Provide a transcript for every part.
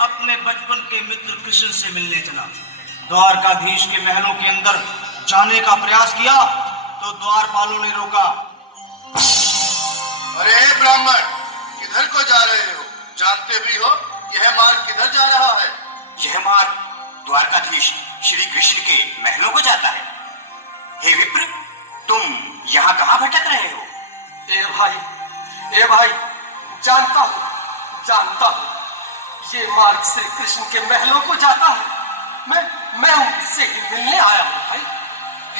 अपने बचपन के मित्र कृष्ण से मिलने चला। द्वारकाधीश के महलों के अंदर जाने का प्रयास किया तो द्वारपालों ने रोका। अरे ब्राह्मण, किधर को जा रहे हो? जानते भी हो यह मार्ग किधर जा रहा है? यह मार्ग द्वारकाधीश श्री कृष्ण के महलों को जाता है। हे विप्र, तुम यहाँ कहाँ भटक रहे हो? ए भाई, जानता हूँ ये मार्ग श्री कृष्ण के महलों को जाता है। मैं उनसे ही मिलने आया हूँ भाई।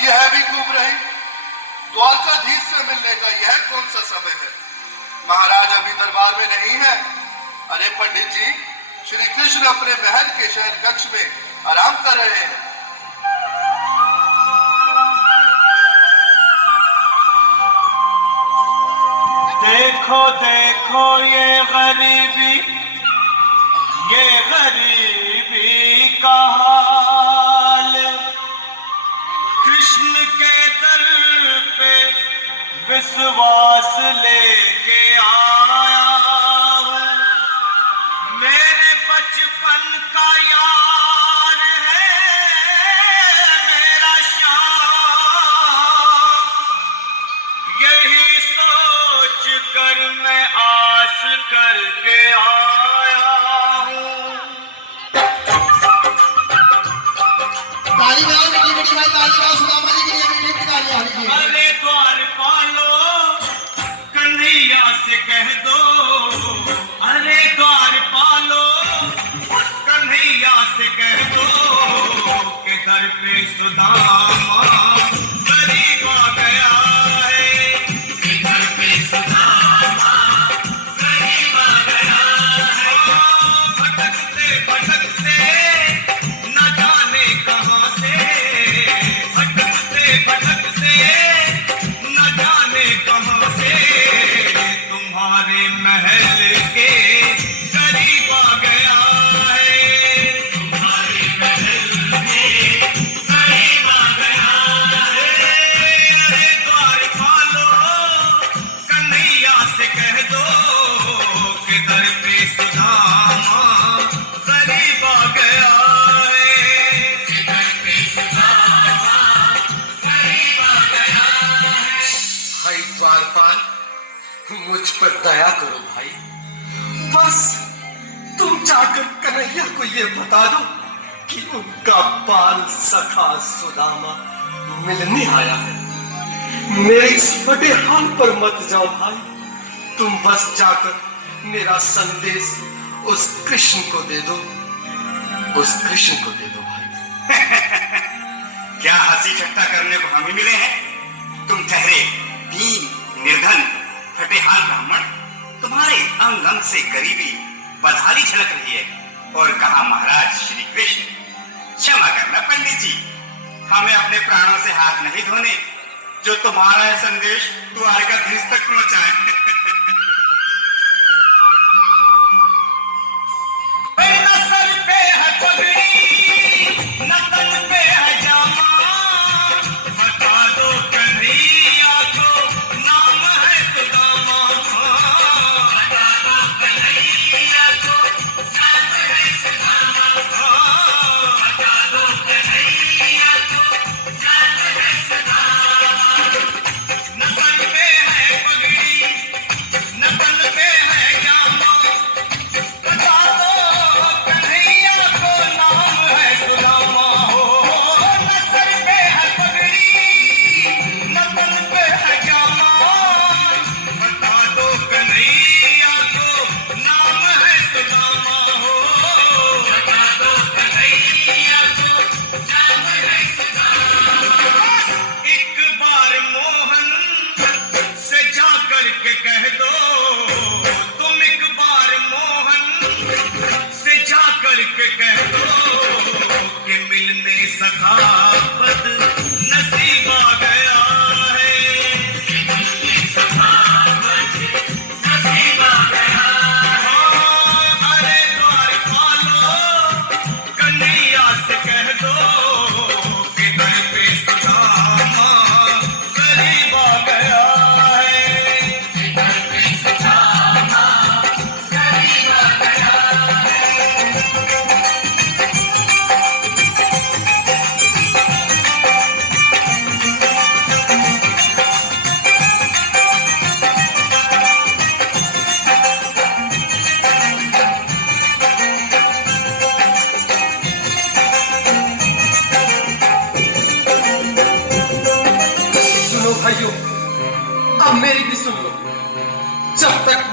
यह भी खूब रही। द्वारकाधीश से मिलने का यह कौन सा समय है? महाराज अभी दरबार में नहीं है। अरे पंडित जी, श्री कृष्ण अपने महल के शयन कक्ष में आराम कर रहे हैं। देखो देखो ये गरीबी का हाल, कृष्ण के दर पे विश्वास लेके आया हूँ। मेरे बचपन का यार है मेरा श्याम, यही सोच कर मैं आस करके आया हूँ। ताली बजाओ मीठी मीठी भाई, ताली बजाओ सुदामा जी के लिए मीठी मीठी तालियां होनी चाहिए। अरे द्वारपालो कन्हैया से कह दो, अरे द्वारपालो कन्हैया से कह दो कि घर पे सुदामा गरीब आ गया है, कि घर पे सुदामा गरीब आ गया है। भटकते भटकते न जाने कहाँ से, भटकते भटकते न जाने कहाँ से तुम्हारे महल के करीब आ गया है, तुम्हारे महल के करीब आ गया है। अरे द्वारपालो कन्हैया से कह दो कि दर पे सुदामा करीब आ गया है, कि दर पे सुदामा करीब आ गया है। भाई द्वारपाल, मुझ पर दया करो भाई। बस तुम जाकर कन्हैया को ये बता दो कि उनका बाल सखा सुदामा मिलने आया है। मेरे इस फटे हाल पर मत जाओ भाई। तुम बस जाकर मेरा संदेश उस कृष्ण को दे दो, उस कृष्ण को दे दो भाई। क्या हंसी ठट्टा करने को हमें मिले हैं? तुम ठहरे दीन निर्धन फटेहाल ब्राह्मण, तुम्हारे अंग अंग से गरीबी बदहाली झलक रही है। और कहा महाराज श्री कृष्ण, क्षमा करना पंडित जी, हमें अपने प्राणों से हाथ नहीं धोने जो तुम्हारा यह संदेश द्वारकाधीश तक पहुंचाए। न सर पे है पगड़ी न तन पे है जामा, बता दो कन्हैया को नाम है सुदामा, बता दो कन्हैया को नाम है सुदामा, बता दो कन्हैया को नाम है सुदामा। न सर पे है पगड़ी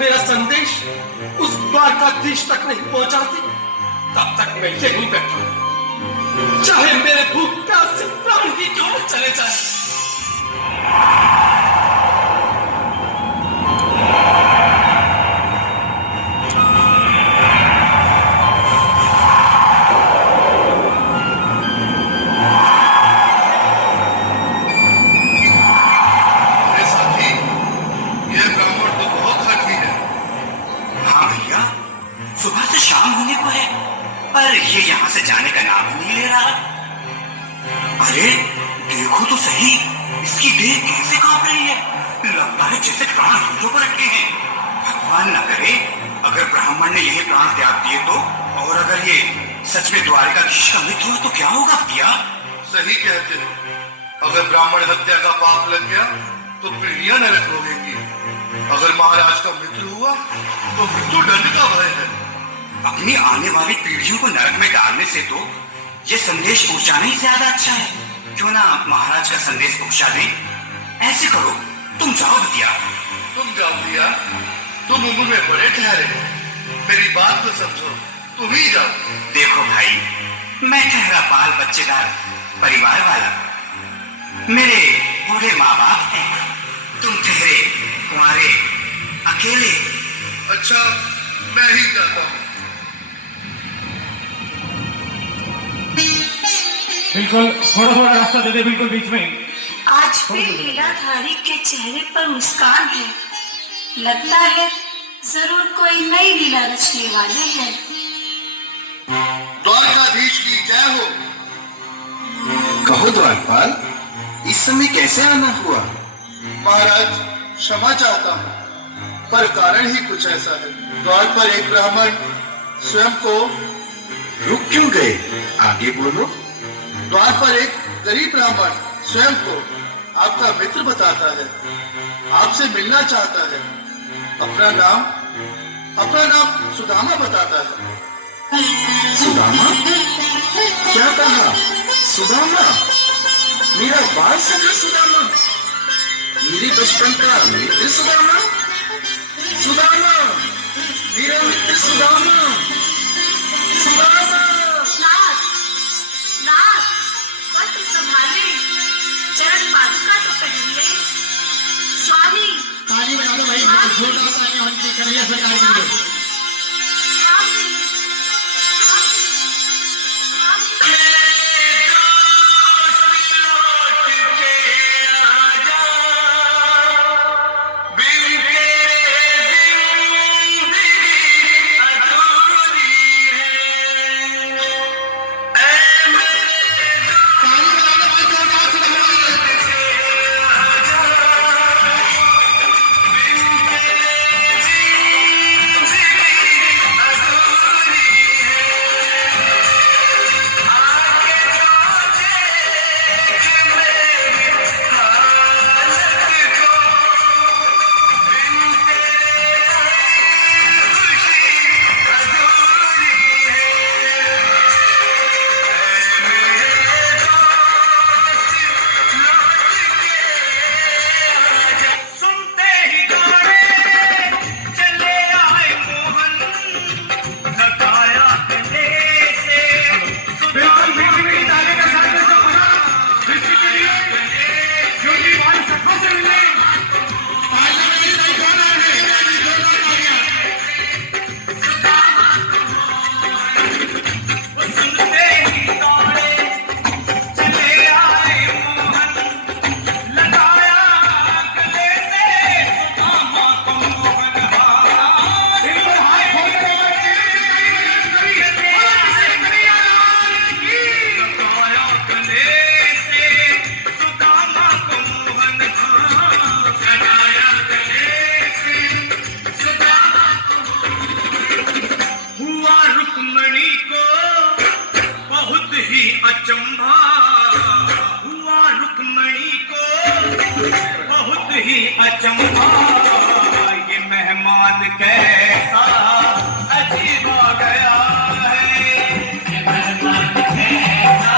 मेरा संदेश उस द्वारकाधीश तक नहीं पहुंचाती, तब तक मैं यहीं बैठा, चाहे मेरे भूख प्यास से प्राण ही क्यों न चले जाए। पर ये यहाँ से जाने का नाम ही नहीं ले रहा। अरे देखो तो सही, इसकी देह कैसे कांप रही है, लगता है जैसे प्राण हाथों पर रखे हैं। भगवान न करे अगर ब्राह्मण ने यही प्राण त्याग दिए तो, और अगर ये सच में द्वारकाधीश का मित्र हुआ तो क्या होगा भैया? सही कहते हो, अगर ब्राह्मण हत्या का पाप लग गया तो पीढ़ियां नरक भोगेंगी। अगर महाराज का मित्र हुआ तो मृत्यु दंड का भय है। अपनी आने वाली पीढ़ियों को नरक में डालने से तो ये संदेश पहुंचाना ही ज्यादा अच्छा है। क्यों ना महाराज का संदेश पहुंचा दें? ऐसे करो, तुम जाओ भैया। तुम जाओ भैया, तुम उम्र में बड़े ठहरे, मेरी बात तो समझो, तुम ही जाओ। देखो भाई, मैं ठहरा बाल बच्चेदार परिवार वाला, मेरे बूढ़े माँ बाप हैं, तुम ठहरे कुंवारे अकेले। अच्छा, मैं ही जाता हूँ। बिल्कुल थोड़ा थोड़ा रास्ता दे दे, बिल्कुल बीच में। आज फिर लीलाधारी के चेहरे पर मुस्कान है, लगता है जरूर कोई नई लीला रचने वाले हैं। द्वारकाधीश की जय हो। कहो द्वारपाल, इस समय कैसे आना हुआ? महाराज क्षमा चाहता हूँ, पर कारण ही कुछ ऐसा है। द्वार पर एक ब्राह्मण स्वयं को रुक क्यों गए? आगे बोलो। द्वार पर एक गरीब ब्राह्मण स्वयं को आपका मित्र बताता है, आपसे मिलना चाहता है। अपना नाम सुदामा बताता है। सुदामा? क्या कहा? सुदामा? मेरा बाल सगा सुदामा? मेरे बचपन का मित्र सुदामा? सुदामा, मेरा मित्र सुदामा, सुदामा। नाथ, नाथ, वस्त्र संभाले, चरण पादुका तो पहन ले। स्वामी, ताली बजा दो भाई, जोरदार ताली होनी चाहिए कन्हैया सरकार के लिए। स्वामी, अचंभा ये मेहमान कैसा अजीब आ गया है, ये मेहमान कैसा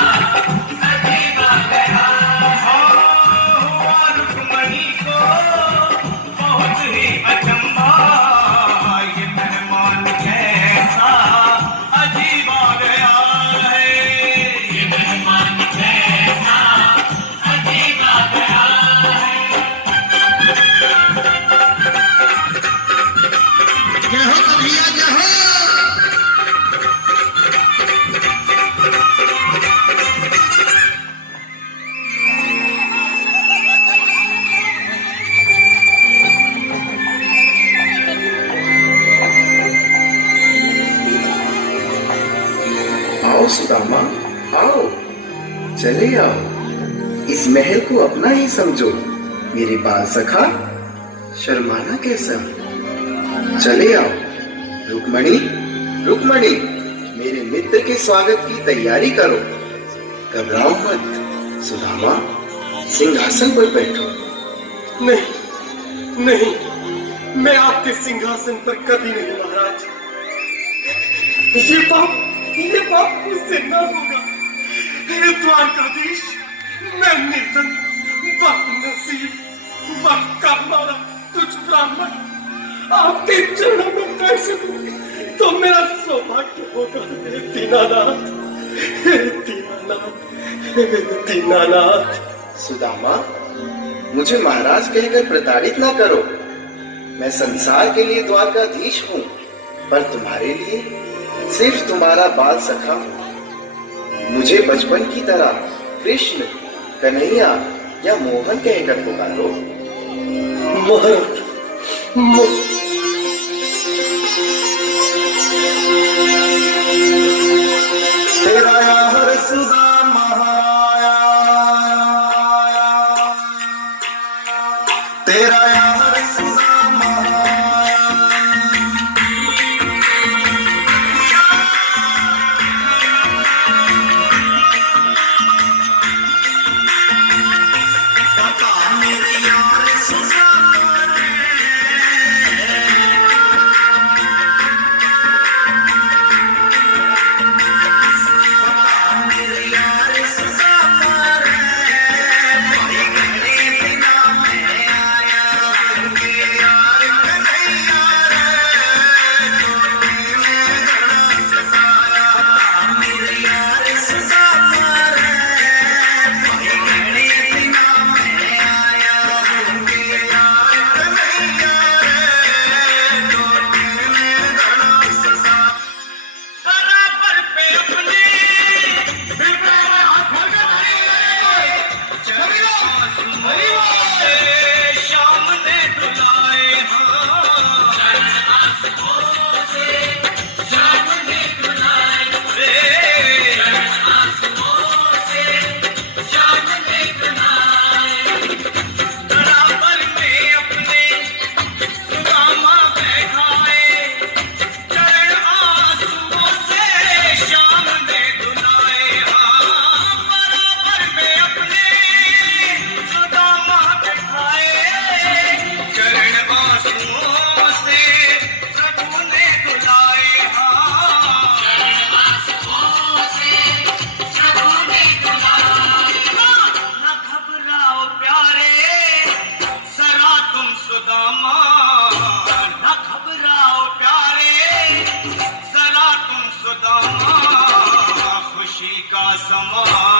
अजीब आ गया है। हुआ रुक्मणी को बहुत ही अचंभा आओ सुदामा, आओ, चले आओ, इस महल को अपना ही समझो। मेरे बाल सखा, शर्माना कैसा? चले आओ। रुक्मणी, रुक्मणी, मेरे मित्र के स्वागत की तैयारी करो। घबराओ मत। सुदामा, सिंहासन पर बैठो। नहीं नहीं, मैं आपके सिंहासन पर कभी नहीं महाराज। ये पाप मुझसे न होगा। द्वारकाधीश, मैं निर्धन, बदनसीब, बक्का मारा तुझ ब्राह्मण आपके चरणों में बैठ सकूं तो मेरा सौभाग्य होगा। हे दीनानाथ, हे दीनानाथ, हे दीनानाथ। सुदामा, मुझे महाराज कहकर प्रताड़ित ना करो। मैं संसार के लिए द्वारकाधीश हूँ, पर तुम्हारे लिए सिर्फ तुम्हारा बाल सखा हूँ। मुझे बचपन की तरह कृष्ण, कन्हैया या मोहन कहकर पुकारो। महाराज, तेरा यार सुदामा आया, तेरा यार सुदामा आया। बता मेरे यार सुदामा रे, खुशी का समा